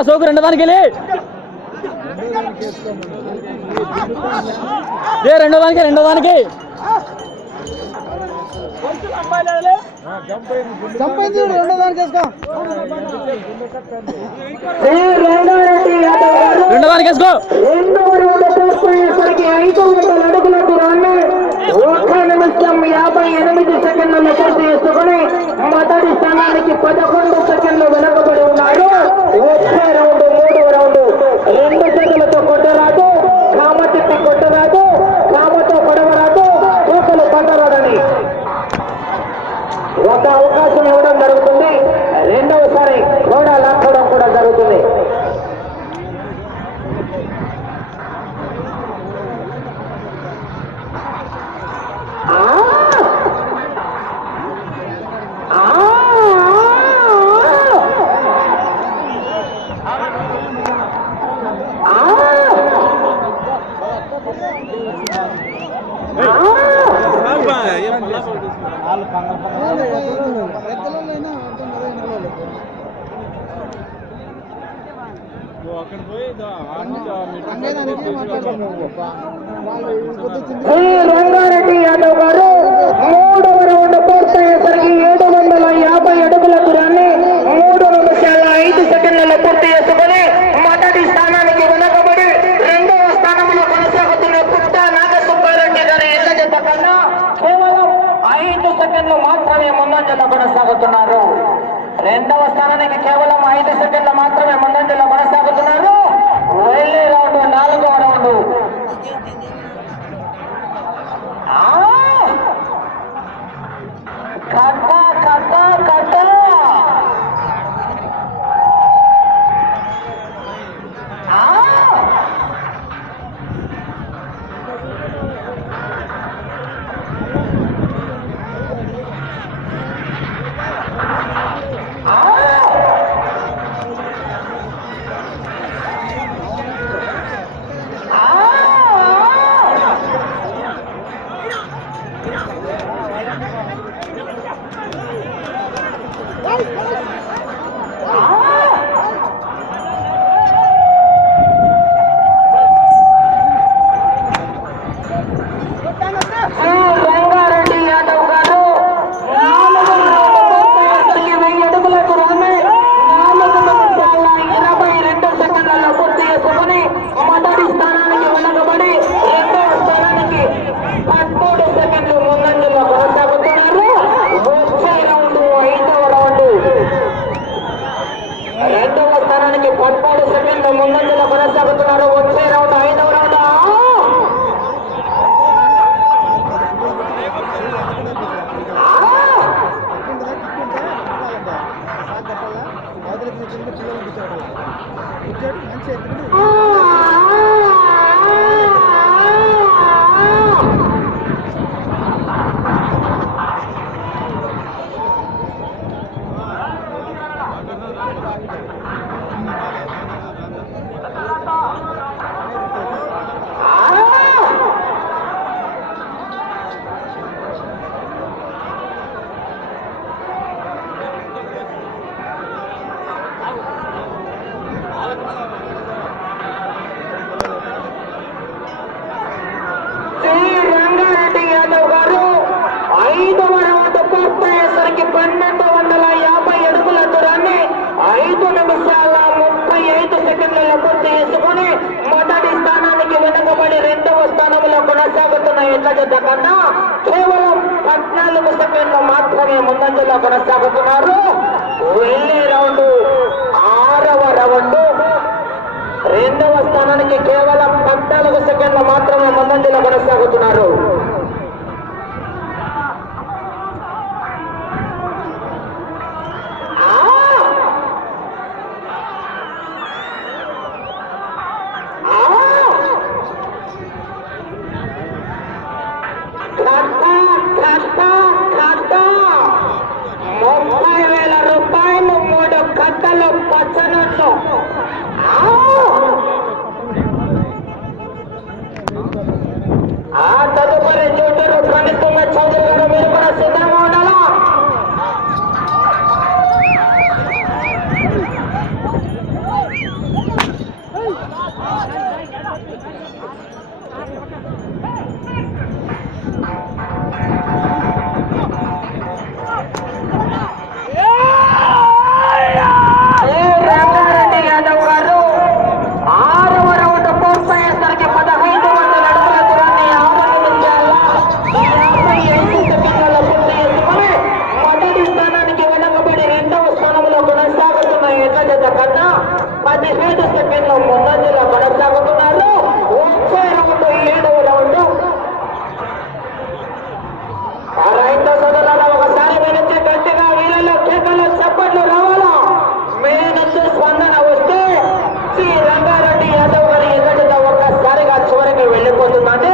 అశోక్ రెండో దానికి వెళ్ళి రెండో దానికి రెండో దానికి రెండో దానికి వేసుకో ఒక్క నిమిషం 58 సెకండ్లలో పూర్తి చేసుకుని మొదటి స్థానానికి 11 సెకండ్లు వెనకబడి ఉన్నారు. వచ్చే రౌండ్ మూడవ రౌండ్ 2 సెకండ్లతో కొట్టరాదు, కామచెట్టి కొట్టరాదు, కామతో పడవరాదు, పూసలు పట్టరాదని ఒక అవకాశం ఇవ్వడం జరుగుతుంది. రెండవసారి కూడా లాక్కోవడం కూడా జరుగుతుంది. రంగారెడ్డి యాదవ్ గారు మూడవ రౌండ్ పూర్తయ్యేసరికి 750 అడుగుల దూరాన్ని 3 నిమిషాల 5 సెకండ్లలో పూర్తి చేసుకుని మొదటి స్థానానికి వెనకబడి రెండవ స్థానంలో కొనసాగుతున్న పుట్ట నాగసుబ్బారెడ్డి గారి ఎల్లజ కన్నా కేవలం 5 సెకండ్లు మాత్రమే ముందంజలో కొనసాగుతున్నారు. రెండవ స్థానానికి కేవలం 5 సెకండ్లు మాత్రమే ముందంజలో కొనసాగుతున్నారు. వెళ్ళే రౌండ్ 4వ రౌండ్. కట్ట కట్ట కట్ట రంగారెడ్డి యాదవ్ గారు 1000 అడుగుల దూరాన్ని 4 నిమిషాల 22 సెకండ్లలో పూర్తి చేసుకుని మొదటి స్థానానికి వెనకబడి రెండవ స్థానానికి 13 సెకండ్లు ముందంజలో కొనసాగుతున్నారు. వచ్చే రౌండ్ 5వ రౌండ్. రెండవ స్థానానికి 13 సెకండ్లు ముందంజలో కొనసాగుతున్నారు. వచ్చే రౌండ్ 5వ రౌండ్. రంగారెడ్డి యాదవ్ గారు 5వ రౌండ్ పూర్తయ్యేసరికి 1250 అడుగుల దూరాన్ని 5 నిమిషాల 35 సెకండ్లలో పూర్తి చేసుకుని మొదటి స్థానానికి వెనుకబడి రెండవ స్థానంలో కొనసాగుతున్న ఎడ్ల జత కన్నా కేవలం 14 సెకండ్లు మాత్రమే ముందంజలో కొనసాగుతున్నారు. వెళ్ళే రౌండ్ 6వ రౌండ్. రెండవ స్థానానికి కేవలం 14 సెకండ్లు మాత్రమే ముందంజలో కొనసాగుతున్నారు. రూపాయలు 3 కట్టలు పచ్చనట్లు ఆ తదుపరి జూటూరు ప్రణీత్ కుమార్ చౌదరి గారు మీరు కూడా సిద్ధంగా ఉండాలా. రంగారెడ్డి యాదవ్ గారు 6వ రౌండ్ పూర్తయ్యేసరికి 1500 అడుగుల దూరాన్ని 55 సెకండ్లలో పూర్తి చేసుకుని మొదటి స్థానానికి వెనకబడి 2వ స్థానంలో కొనసాగుతున్న ఎడ్ల జత కన్నా 17 సెకండ్ల ముందంజలో కొనసాగుతున్నారు. వచ్చే రౌండ్ 7వ రౌండ్. రైతు సోదరులను ఒకసారి వెనక్కి గట్టిగా వీళ్ళలో కేకలు చప్పట్లు రావాలా. మీ నుంచి స్పందన వస్తే శ్రీ రంగారెడ్డి యాదవ్ గారి ఎదుట ఒక్కసారిగా చివరికి వెళ్ళిపోతుందండి.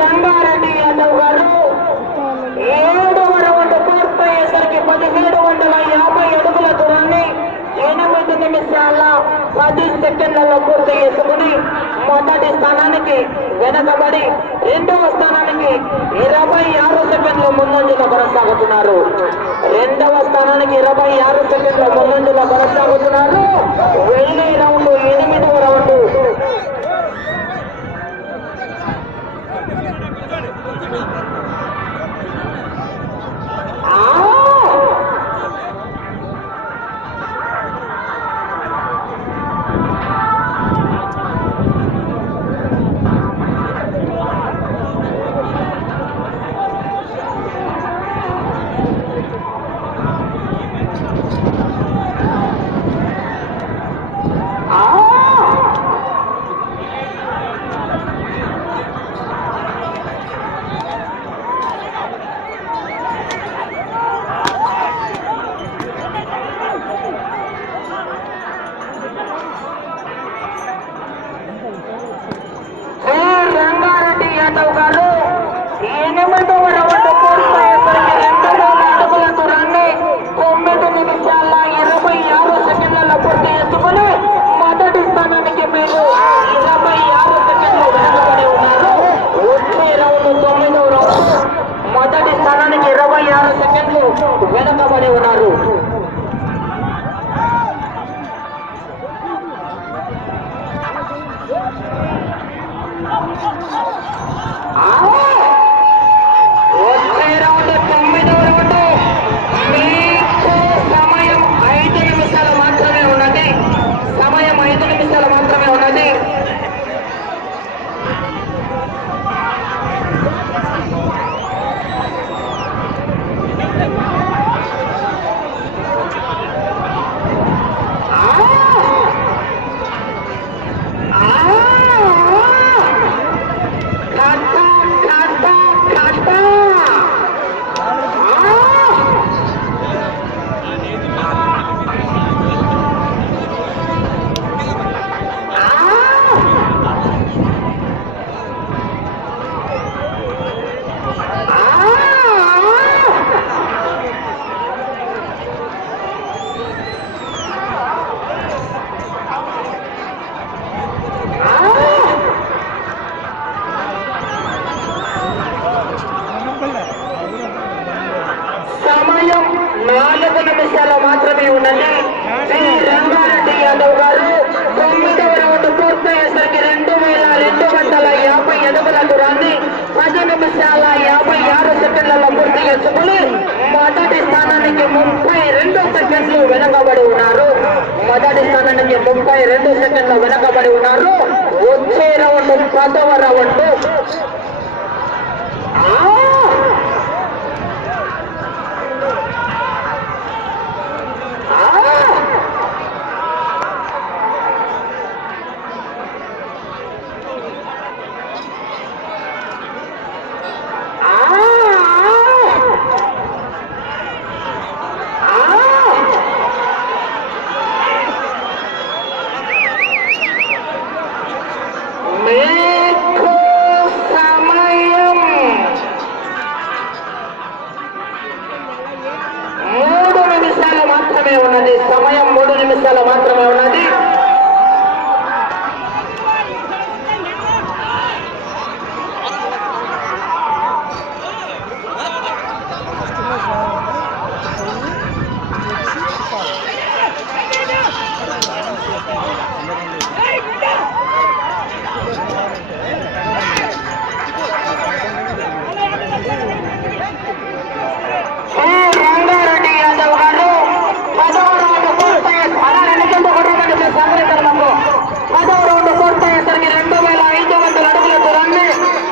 రంగారెడ్డి యాదవ్ గారు 7వ రౌండ్ పూర్తయ్యేసరికి 1750 అడుగుల దూరాన్ని 8 నిమిషాల 10 సెకండ్లలో పూర్తి చేసుకుని మొదటి స్థానానికి వెనకబడి 2వ స్థానానికి 26 సెకండ్ల ముందంజలో కొనసాగుతున్నారు. 2వ స్థానానికి 26 సెకండ్ల ముందంజలో కొనసాగుతున్నారు. వెళ్ళే రౌండ్ 8వ రౌండ్. రంగారెడ్డి యాదవ్ గారు 8వ రౌండ్ పూర్తయ్యేసరికి 200 అడుగుల దూరాన్ని 9 నిమిషాల 26 సెకండ్లలో పూర్తి చేసుకుని మొదటి స్థానానికి మీరు 26 సెకండ్లు వెనకబడి ఉన్నారు. వచ్చే రౌండ్ 9వ రౌండ్. మొదటి స్థానానికి 26 సెకండ్లు వెనకబడి ఉన్నారు. వచ్చే రౌండ్ 9వ రౌండ్. మీకు సమయం 5 నిమిషాలు మాత్రమే ఉన్నది. సమయం 5 నిమిషాలు మాత్రమే ఉన్నది. సమయం 4 నిమిషాలు మాత్రమే ఉన్నది. శ్రీ రంగారెడ్డి యాదవ్ గారు 9వ రౌండ్ పూర్తయ్యేసరికి 2250 అడుగుల దూరాన్ని 10 నిమిషాల 56 సెకండ్లలో పూర్తి చేసుకుని మొదటి స్థానానికి 32 సెకండ్లు వెనకబడి ఉన్నారు. మొదటి స్థానానికి 32 సెకండ్లు వెనకబడి ఉన్నారు. వచ్చే రౌండ్ 10వ రౌండ్. నిమిషాలు మాత్రమే ఉన్నది. రంగారెడ్డి యాదవ్ గారు 10వ రౌండ్ పూర్తయ్యేసరికి 10వ రౌండ్ పూర్తయ్యేసరికి 2500 అడుగుల దూరాన్ని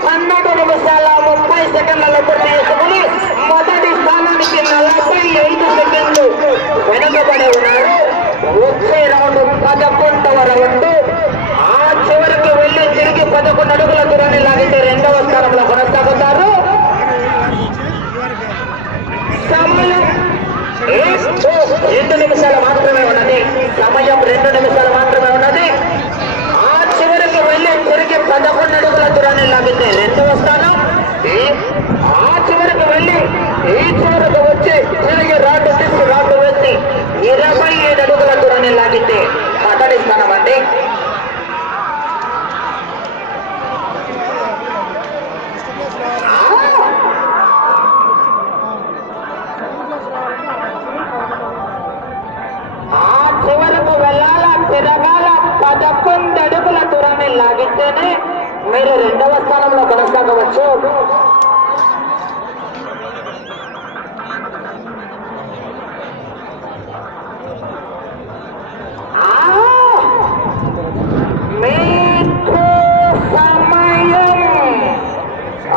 12 నిమిషాల 30 సెకండ్లలో పూర్తి చేసుకుని మొదటి స్థానానికి 45 సెకండ్లు వెనుకబడి ఉన్నారు. వచ్చే రౌండ్ 11వ రౌండ్. ఆ చివరికి వెళ్లి తిరిగి 11 అడుగుల దూరాన్ని లాగితే 2వ స్థానంలో కొనసాగుతారు. సమయం 2 నిమిషాలు మాత్రమే ఉన్నది. సమయం 2 నిమిషాలు మాత్రమే ఉన్నది. ఆ చివరికి వెళ్ళి తిరిగి 11 అడుగుల దూరాన్ని లాగితే 2వ స్థానం. ఆ చివరికి వెళ్ళి ఈ చివరికి వచ్చి తిరిగి రాడ్డు తీసి రాడ్డు వేసి 27 అడుగుల దూరాన్ని లాగితే మొదటి స్థానం అండి. చివరకు వెళ్ళాల తిరగాల 11 అడుగుల దూరాన్ని లాగితేనే మీరు 2వ స్థానంలో కొనసాగవచ్చు. మీకు సమయం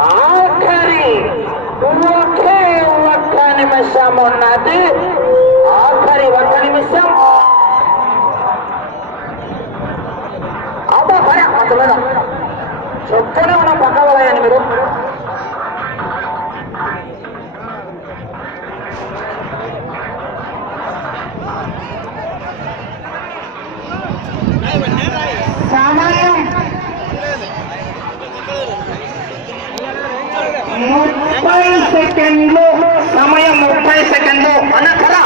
ఆఖరి ఒకే 1 నిమిషం ఉన్నది. ఆఖరి 1 నిమిషం. చెప్తూనే ఉన్నాం పక్క వలయాన్ని మీరు. సమయం 30 సెకండ్లు. సమయం 30 సెకండ్లు. అన్న కరా